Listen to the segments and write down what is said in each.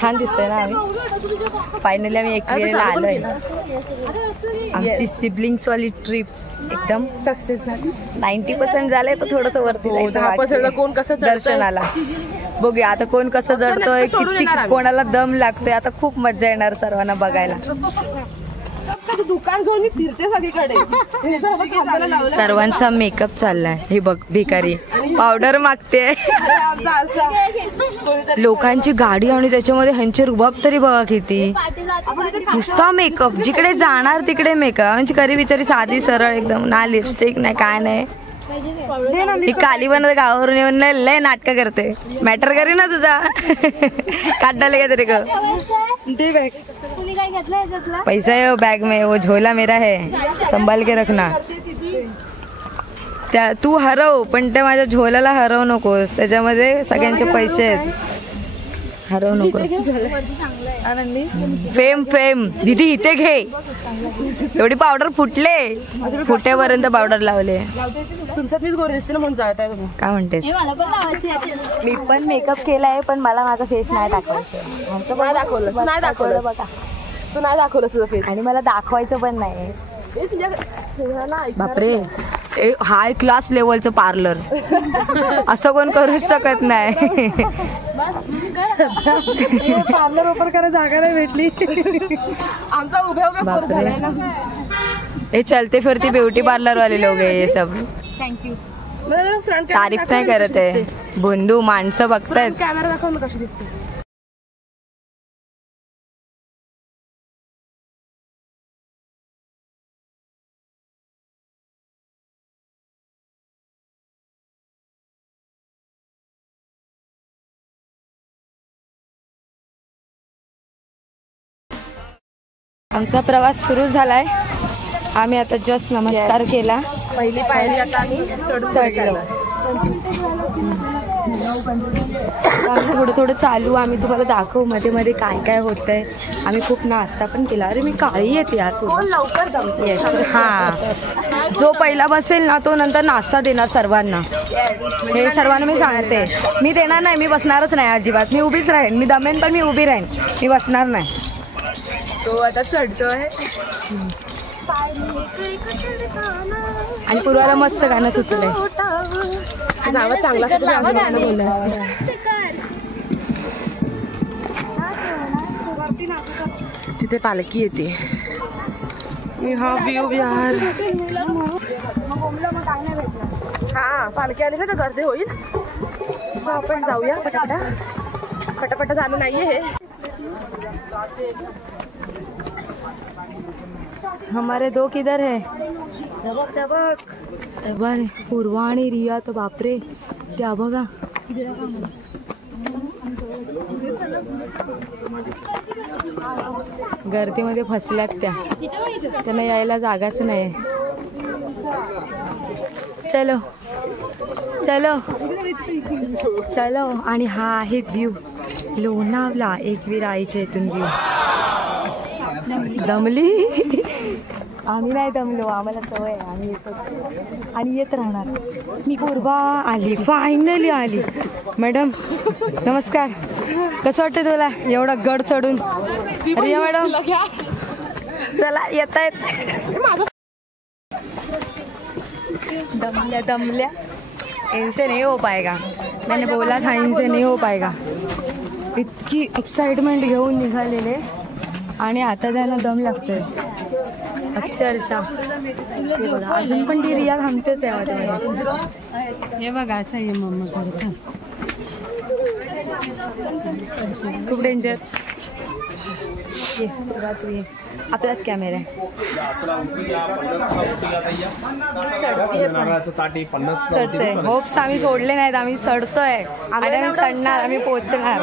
छान दिसतंय ना. आम्ही फायनली आम्ही एकविरेला आलोय. आमची सिबलिंग्स वाली ट्रिप एकदम सक्सेस झाली. 90% झालंय. तर थोडस वरती कोण कसं दर्शनाला बघूया आता कोण कसं जडतोय, किती कोणाला दम लागतोय. आता खूप मजा येणार सर्वांना बघायला. दुकान घेऊन मी फिरते सगळीकडे. सर्वांचा मेकअप चाललाय. हे बघ भिकारी पावडर मागते. लोकांची गाडी आणि त्याच्यामध्ये ह्यांचे रुबाब तरी बघा किती. नुसता मेकअप, जिकडे जाणार तिकडे मेकअप. म्हणजे करी बिचारी साधी सरळ एकदम, ना लिपस्टिक नाही काय नाही. ही कालीवन गावावरून येऊन लय नाटक करते. मॅटर करी ना तुझा. काढाले का तरी ग. पैसा है वो बैग में, वो झोला मेरा है, संभाल के रखना. त्या तू हरव पण त्या माझ्या झोल्याला हरव नकोस. त्याच्यामध्ये सगळ्यांचे पैसे आहेत. हरव नकोस. आनंदी फेम फेम दीदी इथे घे. एवढी पावडर फुटले, फुटेपर्यंत पावडर लावले. तुमच्यात मीच गोरी दिसते ना म्हणून जाळताय तुम्ही. काय म्हणतेस? मी पण मेकअप केलाय पण मला माझा फेस नाही दाखवायचं. नाही दाखवलं, नाही दाखवलं बघा. तू नाही दाखवलं तुझं फेस. आणि मला दाखवायचं पण नाही. बापरे, हाय क्लास लेवलचं पार्लर. असं कोण करूच शकत नाही. पार्लर ओपन करायला जागा नाही भेटली. आमचा उभ्या उभ्या. हे चलते फिरती ब्युटी पार्लर वाले लोग आहे हे सब. थँक्यू. तारीफ नाही करत आहे. बंधू माणसं बघतायत. कॅमेरा दाखव ना कशी दिसते. आमचा प्रवास सुरू झालाय. आम्ही आता जस्ट नमस्कार केला. पहिली पायरी आता आम्ही चढलो. थोडं थोडं चालू. आम्ही तुम्हाला दाखवू मध्ये मध्ये काय काय होतंय. आम्ही खूप नाश्ता पण केला. अरे मी काळी येते यार. लवकर हा, जो पहिला बसेल ना तो नंतर नाश्ता देणार सर्वांना. हे सर्वांना मी सांगते. मी देणार नाही, मी बसणारच नाही अजिबात. मी उभीच राहीन. मी दमेन पण मी उभी राहीन. मी बसणार नाही. तो आता चढतोय. आणि पूर्वाला मस्त गाणं सुचलंय. चांगला तिथे पालखी येते. हा व्ह्यू यार. हा पालखी आली ना तर गर्दी होईल. सो आपण जाऊया पटापटा. पटापटा झालं नाहीये हे. हमारे दो किधर है? पूर्वा आणि रिया तर बापरे त्या बघा. गर्दीमध्ये फसल्यात त्या. त्यांना यायला जागाच नाही. चलो चलो चलो. आणि हा आहे व्ह्यू लोणावळा एकविरा आईच्या इथून व्ह्यू. दमली? आम्ही नाही दमलो. आम्हाला सवय आहे. आम्ही येतो आणि येत राहणार. मी पूर्वा आली, फायनली आली. मॅडम नमस्कार. कसं वाटतं तुला एवढा गड चढून? रिया मॅडम चला येत आहेत. दमल्या दमल्या. इनसे नहीं हो पाएगा. मैंने बोला था इनसे नहीं हो पाएगा. इतकी एक्साइटमेंट घेऊन निघालेले आणि आता त्यांना दम लागतोय अक्षरशः. हे बघा अजून पण ती रिया थांबतेच आहे. हे बघा असं आहे मम्मा करता. खूप डेंजर. ये तू ये. आपलाच कॅमेरा आहे. चढतोय. होप्स आम्ही सोडले नाहीत. आम्ही चढतोय आणि आम्ही चढणार. आम्ही पोहोचणार.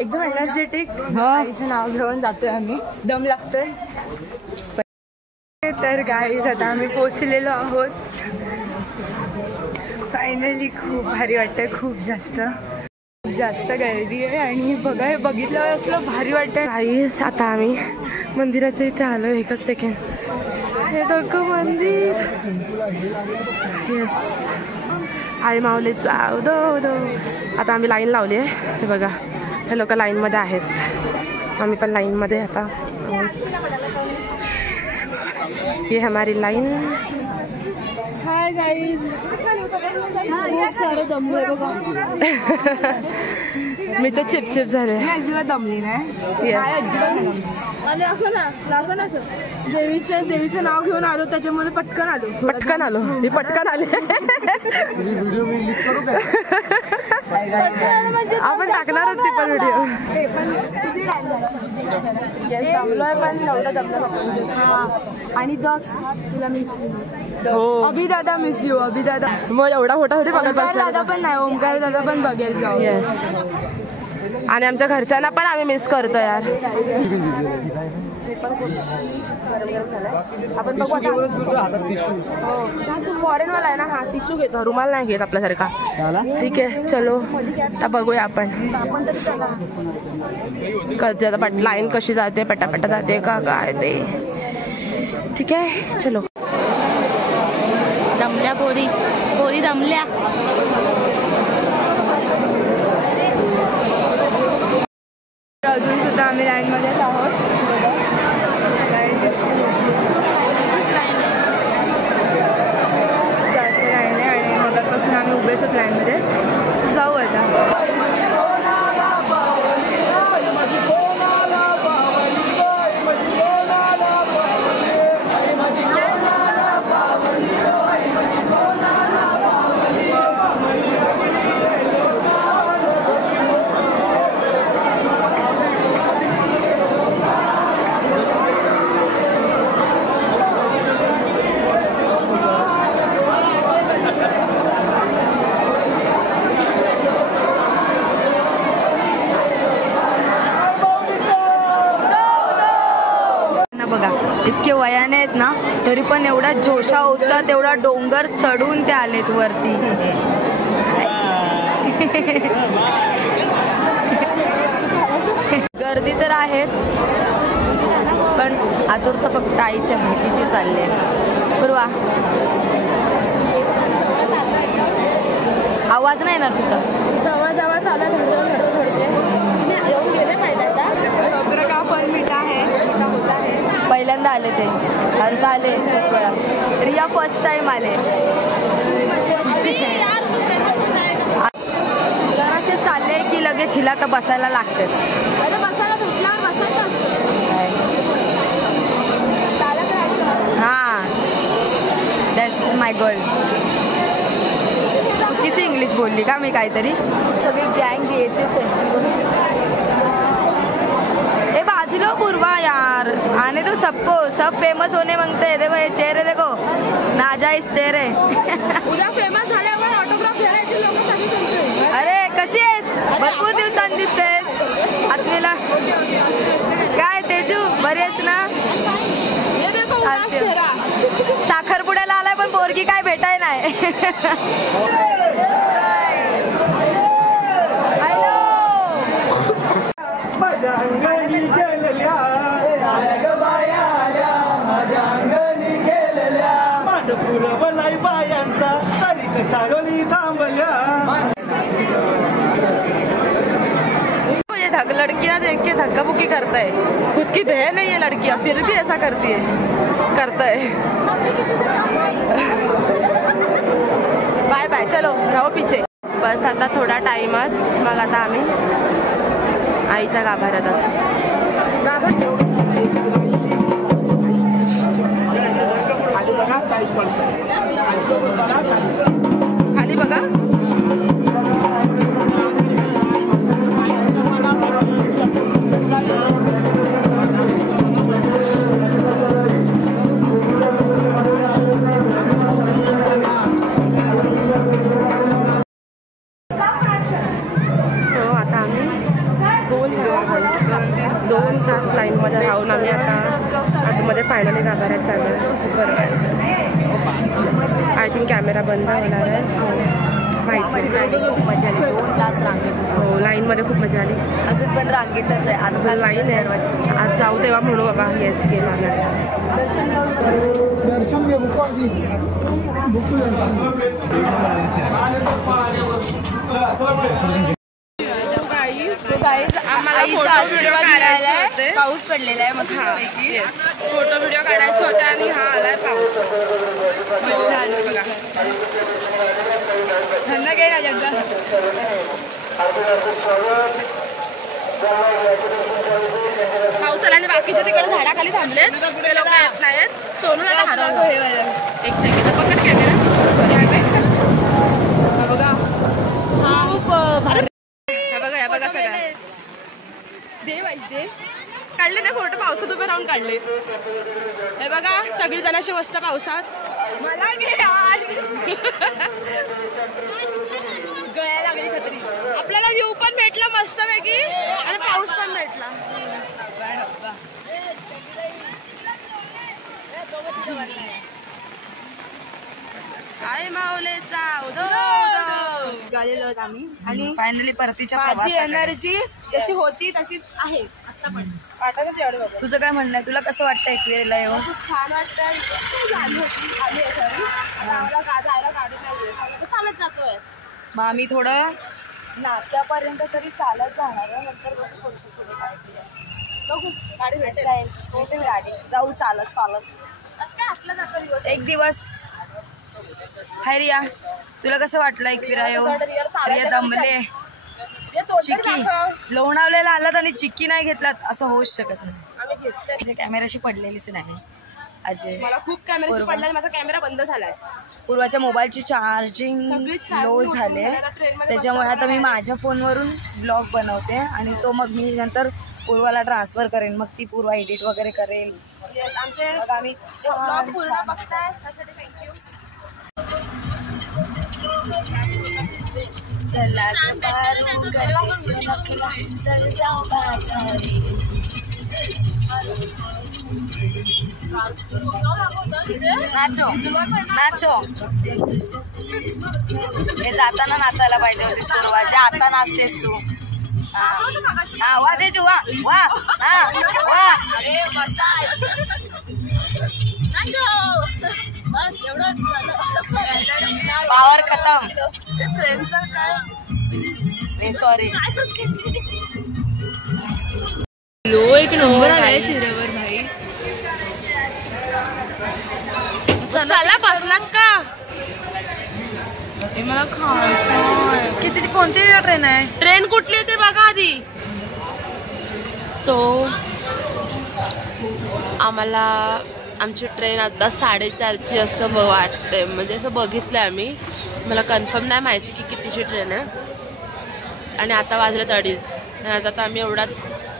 एकदम एनर्जेटिक नाव घेऊन जातोय आम्ही. दम लागतोय. तर गाईज आता आम्ही पोहोचलेलो आहोत फायनली. खूप भारी वाटतंय. खूप जास्त गर्दी आहे आणि बघितलं असलं भारी वाटतंय. गाईज आता आम्ही मंदिराच्या इथे आलो. एकच सेकंड. हे बघ मंदिर. येस आई माऊली जाऊ दो दो. आता आम्ही लाईन लावली आहे. हे बघा हे लोक लाईनमध्ये आहेत. आम्ही पण लाईनमध्ये आता. ये हमारी लाईन. Hi guys. खूप सारं दमले बघा. मी तर चिपचिप झाले. अजिबात दमली नाही. आणि असं ना देवीचं नाव घेऊन आलो त्याच्यामुळे पटकन आलो. मी पटकन आले. आपण टाकणारच ती पण व्हिडिओ. जमलोय पण एवढं जमलं. आणि दक्ष तुला मिस हो. अभि दादा मिस यू. अभि दादा मग एवढा मोठा होती बघत ओंकार दादा पण नाही. ओंकार दादा पण बघेल जाऊ. येस. आणि आमच्या घरच्यांना पण आम्ही मिस करतो यार. आपण बघू फॉरेनवाला आहे ना. हा टिश्यू घेतो. रुमाल नाही घेत आपल्यासारखा. ठीक आहे चलो आता बघूया आपण कधी आता लाईन कशी जाते. पटापटा जाते का काय ते. ठीक आहे चलो. दमल्या पोरी. पोरी दमल्या. अजून सुद्धा आम्ही लाईनमध्येच आहोत. जास्त लाईन आहे आणि मगापासून आम्ही उभेच आहोत लाईनमध्ये. जाऊ आता. बघा इतके वयाने आहेत ना तरी पण एवढा जोशा उत्साहात एवढा डोंगर चढून ते आलेत वरती. गर्दी तर आहेच पण आतुरता फक्त आईच्या भेटीची चालली आहे. पूर्वा आवाज नाही ना तुझा. जवळ चालू पहिल्यांदा आले ते. अर्धा आले खूप वेळा. रिया फर्स्ट टाइम आले. जराशे चालले की लगेच हिला तर बसायला लागते. हा दॅट्स माय गर्ल. चुकीची इंग्लिश बोलली का मी काहीतरी. सगळी गँग येतेच आहे. ए बाजूला पूर्वा यार. आने तो सबको सब फेमस होने मांगते हैं. देखो ये चेहरे देखो. नाजायज चेहरे. उद्या फेमस झाल्यावर ऑटोग्राफ घ्यायचे लोक सगळी तुमचे. अरे कशी आहेस. भरपूर दिवसांनी दिसतेस. आत्मीला काय तेजू बरी आहेस ना. साखरपुड्याला आलाय पण पोरगी काय भेटाय नाही. माझ्या अंगणी गेलेल्या मांडपूर बनाई बायांचा तारीख साडोली थांबल्या. ये लड़कियां देख के धक्का बुक्की करता है. खुद की बहन है ये लड़कियां फिर भी ऐसा करती है. बाय बाय चलो राहो पीछे. बस आता थोडा टाइमच मग आता आम्ही आईच्या गाभाऱ्यात असं. खाली बघा. दोन तास लाईनमध्ये राहून आम्ही आता आतमध्ये फायनली गाभाऱ्यात चाललो. बरं आय थिंक कॅमेरा बंद होणार आहे. सो माहिती मजा आली. 2 तास रांगेत. हो लाईन मध्ये खूप मजा आली. अजून पण रांगेतच आहे. अजून लाईन आहे. आज जाऊ तेव्हा म्हणू बाबा येस गेला. दर्शन घे आम्हाला आशीर्वाद मिळालाय. पाऊस पडलेला आहे मस्त पैकी. फोटो व्हिडिओ काढायचे होते आणि हा आलाय पाऊस. बघा धंदा घे राजा. पाऊस आला आणि बाकीचे तिकडे झाडाखाली थांबले. ते लोक येत नाहीत. सोनू आता हरवतो. एक सेकंड पकड कॅमेरा. बघा खूप भारी. बघा बघा सगळ्या दे वाईस दे काढले ना फोटो. पावसात उभे राहून काढले. हे बघा सगळी जण अशी मस्त पावसात. मला घे यार. गळ्याला लागली छत्री. आपल्याला व्ह्यू पण भेटला मस्त पैकी आणि पाऊस पण भेटला. आई माऊलेचा गालेलो आम्ही आणि फायनली परतीच्या माझी एनर्जी जशी होती तशीच आहे आता पण. तुझं काय म्हणणं आहे? तुला कसं वाटतं एकविरेला येऊन? खूप छान वाटतं. चालत जातोय. मग आम्ही थोडं नात्यापर्यंत तरी चालत जाणार आहे. नंतर पुढे काय बघू. गाडी भेटेल गाडी. जाऊ चालत चालत. काय आपला जातो दिवस. एक दिवस. हाय रिया, तुला कसं वाटलं एकविरा येऊन? रिया दमले. चिक्की लोणावलेला आलात आणि चिक्की नाही घेतलात असं होऊच शकत नाही. म्हणजे कॅमेराशी पडलेलीच नाही अजय. मला खूप कॅमेराशी पडला. माझा कॅमेरा बंद झालाय. पूर्वाच्या मोबाईलची चार्जिंग लो झाले. त्याच्यामुळे आता मी माझ्या फोनवरून ब्लॉग बनवते आणि तो मग मी नंतर पूर्वाला ट्रान्सफर करेन. मग ती पूर्वा एडिट वगैरे करेल. मग आम्ही पूर्ण बघताय त्यासाठी थँक्यू. चला नाचो नाचो. हे जाताना नाचायला पाहिजे होतीस पूर्वा. जे आता नाचतेस तू. हा वा दे वा वा. हा वा. पावर खतम. सॉरी. एक नंबर आलाय चिरेवर भाई. चला बसलात का? हे मला खायचं. किती कोणती ट्रेन आहे? ट्रेन कुठली येते बघा आधी. सो आम्हाला आमची ट्रेन आता 4:30ची असं वाटते. म्हणजे असं बघितलं आम्ही. मला कन्फर्म नाही माहिती की कितीची ट्रेन आहे. आणि आता वाजले 2:30. आणि आता आम्ही एवढा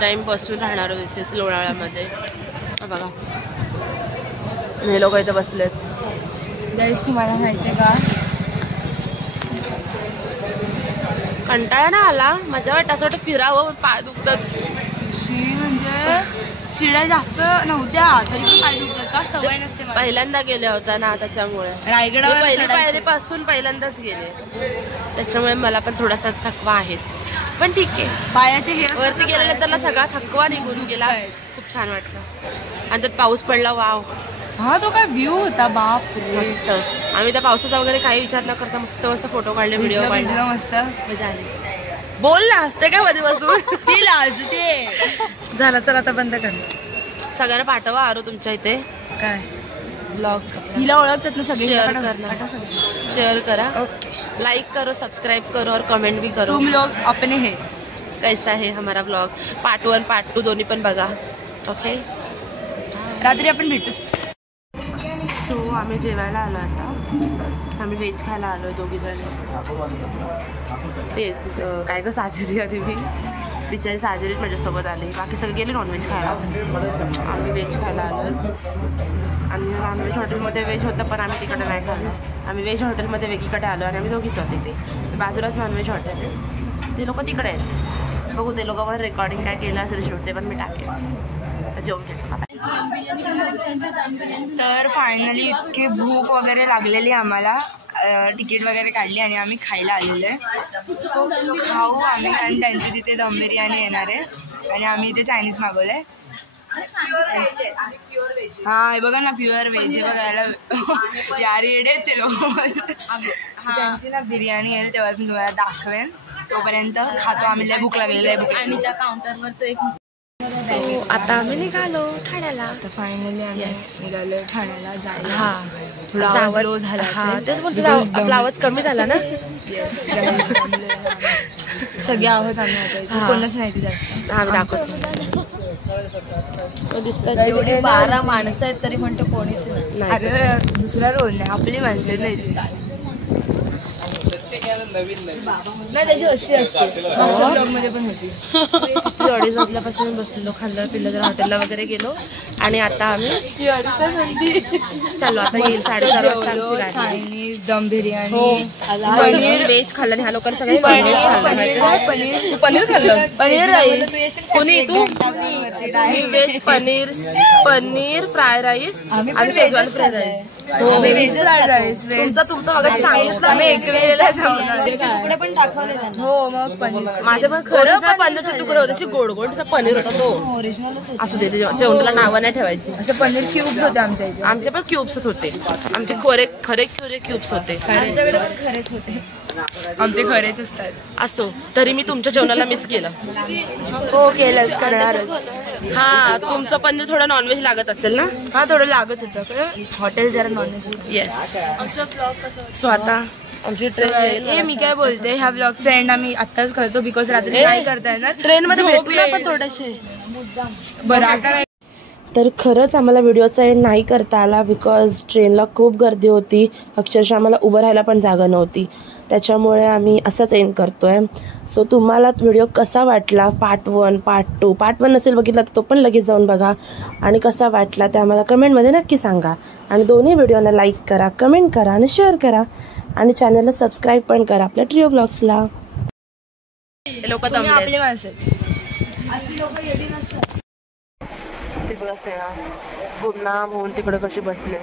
टाईम बसून राहणार आहोत इथेच लोणावळ्यामध्ये. बघा हे लोक इथे बसलेत. गाईस तुम्हाला माहिती आहे का कंटाळा ना आला. मजा वाटतं असं वाटतं फिरावं. पाय दुखतात. म्हणजे शिड्या जास्त नव्हत्या तरी पण पाय दुखतात का? सवय नसते मला. पहिल्यांदा गेल्या होता ना त्याच्यामुळे. रायगडावर पहिली पायरीपासून पहिल्यांदाच गेले. त्याच्यामुळे मला पण थोडासा थकवा आहेच. पण ठीक आहे. पायाचे हे वरती गेल्यानंतर सगळा थकवा निघून गेला. खूप छान वाटलं. आणि त्यात पाऊस पडला. वाव. हा तो काय व्ह्यू होता बाप मस्त. आम्ही त्या पावसाचा वगैरे काही विचार न करता मस्त मस्त फोटो काढले. व्हिडिओ काढले. मस्त मजा आली. बोल ना असते काय मध्ये बसून. ती लाजते. झालं चला आता बंद कर. सगळ्यांना पाठवा आरो तुमच्या इथे काय ब्लॉग. हिला ओळखतात ना सगळे. शेअर करा. ओके. लाइक करो, सब्सक्राइब करो और कमेंट भी करो. तुम लोग अपने है. कैसा है हमारा ब्लॉग. पार्ट 1 पार्ट 2 दोन्ही पण बघा. ओके. रात्री आपण भेटू. सो आम्ही जेवायला आलो आता. आम्ही व्हेज खायला आलो आहे दोघीजण. तेच काय गं साजरी आधी मी बिचारी साजरीच माझ्यासोबत आली. बाकी सगळे गेले नॉनव्हेज खायला. आम्ही व्हेज खायला आलो. आणि नॉनव्हेज हॉटेलमध्ये व्हेज होतं पण आम्ही तिकडे नाही खाल्लं. आम्ही व्हेज हॉटेलमध्ये वेगळीकडे आलो आणि आम्ही दोघीच होते. ते बाजूलाच नॉनव्हेज हॉटेल आहे. ते लोक तिकडे आहेत. बघू ते लोक पण रेकॉर्डिंग काय केलं असेल शूट ते पण मी टाकेन. जेवण घेतो. तर फायनली इतकी भूक वगैरे लागलेली आम्हाला. तिकीट वगैरे काढली आणि आम्ही खायला आलेलो आहे. सो खाऊ आम्ही आणि त्यांची तिथे दम बिर्याणी येणार आहे आणि आम्ही इथे चायनीज मागवलंय. हा हे बघा ना प्युअर व्हेज. हे बघायला यार येडे ते लोक. त्यांची ना बिर्याणी येईल तेव्हा मी तुम्हाला दाखवेन. तोपर्यंत खातो आम्ही. लय भूक लागलेली आहे. आणि त्या काउंटरवरचं एक आता आम्ही निघालो ठाण्याला. तर फायनली आम्ही निघालो ठाण्याला जायला. हा थोडा आवाज लो झाला असेल. तेच बोलते आपला आवाज कमी झाला ना. सगळे आहोत आम्ही आता. कोणच नाही जास्त. आम्ही दाखवतो. 12 माणसं आहेत तरी म्हणतो कोणीच नाही. अरे दुसरा रोल नाही, आपली माणसं नाही. नाही त्याची अशी असते. मागच्या ब्लॉग मध्ये पण होती. अडीच वाजल्यापासून बसलेलो, खाल्लं पिल्लं, जरा हॉटेलला वगैरे गेलो आणि आता आम्ही चालू. आता येईल 4:30 वाजता. चायनीज दम बिर्याणी पनीर व्हेज खाल्लं. ह्या लोकांना सगळे व्हेज खाल्लं. पनीर खाल्लं. पनीर राईस. कोणी तू veg paneer paneer fry rice आणि Schezwan fry rice. Veg fried rice. तुमचं मगाशी सांगितलं आम्ही एक वेळेला तुकडे पण दाखवले. हो मग पनीर. माझ्या पण खरं पण पनीरचे तुकडे होते. गोड गोड पनीर होता तो. ओरिजिनलच असू दे. जेवणाला नावं नाही ठेवायची. असं पनीर क्यूब्स होते आमच्या इथे. आमचे पण क्यूब्सच होते. आमचे खरे क्यूब्स होते. आमच्याकडे पण खरेच होते. आमचे खरेच असतात. असो तरी मी तुमच्या जेवणाला मिस केलं. हो केलंच, करणारच. हा तुमचं पनीर थोडं नॉनव्हेज लागत असेल ना. हा थोडं लागत होतं. हॉटेल जरा नॉनव्हेज. येस. सो आता आमची ट्रेन. मी काय बोलते, ह्या ब्लॉगचा एंड आम्ही आत्ताच करतो बिकॉज रात्री नाही करता येणार. ट्रेन मध्ये भेटूया पण थोडेसे. बरं आता तर खरंच आम्हाला व्हिडिओचा एंड नाही करता आला बिकॉज ट्रेनला खूप गर्दी होती. अक्षरशः आम्हाला उभं राहायला पण जागा नव्हती. त्याच्यामुळे आम्ही असंच एंड करतोय. सो तुम्हाला व्हिडिओ कसा वाटला, पार्ट 1 पार्ट 2. पार्ट 1 नसेल बघितला तर तो पण लगेच जाऊन बघा. आणि कसा वाटला ते आम्हाला कमेंटमध्ये नक्की सांगा. आणि दोन्ही व्हिडिओला लाईक करा, कमेंट करा आणि शेअर करा. आणि चॅनलला सबस्क्राईब पण करा आपल्या ट्रिओ ब्लॉग्सला. लोक आपली माणसं ते बघा गुमनाम होऊन तिकडे कशी बसले.